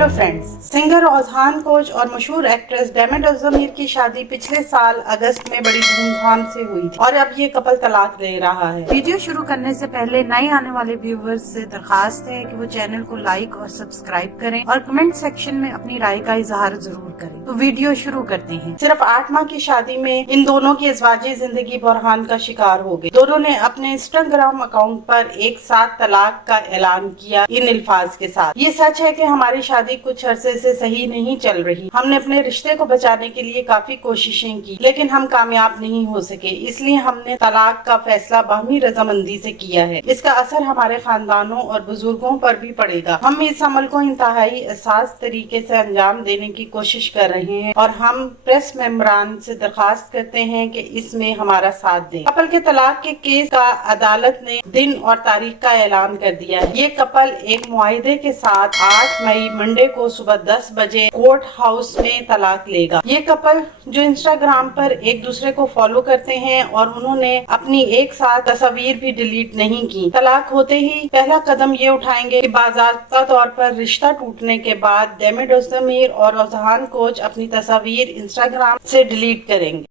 Hello friends, singer ओजहान coach और मशहूर actress डेमिड ओज़दमिर की शादी पिछले साल अगस्त में बड़ी धूमधाम से हुई थी और अब ये कपल तलाक दे रहा है। वीडियो शुरू करने से पहले नए आने वाले व्यूवर्स से दरखास्त है कि वो चैनल को लाइक और सब्सक्राइब करें और कमेंट सेक्शन में अपनी राय का इजहार जरूर करें। तो वीडियो शुरू करते हैं। सिर्फ 8 माह की शादी में इन दोनों की अज़वाजी जिंदगी बहरान का शिकार हो गई। दोनों ने अपने इंस्टाग्राम अकाउंट पर एक साथ तलाक का ऐलान किया इन अल्फाज के साथ। ये सच है कि हमारी शादी कुछ अरसे से सही नहीं चल रही। हमने अपने रिश्ते को बचाने के लिए काफी कोशिशें की, लेकिन हम कामयाब नहीं हो सके। इसलिए हमने तलाक का फैसला बाहमी रजामंदी से किया है। इसका असर हमारे खानदानों और बुजुर्गों पर भी पड़ेगा। हम इस अमल को इंतहाई एहसास तरीके से अंजाम देने की कोशिश कर रहे हैं और हम प्रेस मेंबरान से दरखास्त करते हैं कि इसमें हमारा साथ दें। कपल के तलाक के केस का अदालत ने दिन और तारीख का ऐलान कर दिया है। ये कपल एक मुआहदे के साथ 8 मई मंडे को सुबह 10 बजे कोर्ट हाउस में तलाक लेगा। ये कपल जो इंस्टाग्राम पर एक दूसरे को फॉलो करते हैं और उन्होंने अपनी एक साथ तस्वीर भी डिलीट नहीं की, तलाक होते ही पहला कदम ये उठाएंगे कि बाज़ाब्ता तौर पर रिश्ता टूटने के बाद डेमिड ओज़दमिर और ओजहान कोच अपनी तस्वीर इंस्टाग्राम से डिलीट करेंगे।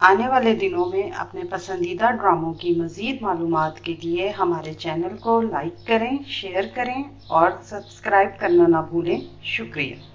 आने वाले दिनों में अपने पसंदीदा ड्रामों की मज़ीद मालूमात के लिए हमारे चैनल को लाइक करें, शेयर करें और सब्सक्राइब करना ना भूलें। शुक्रिया।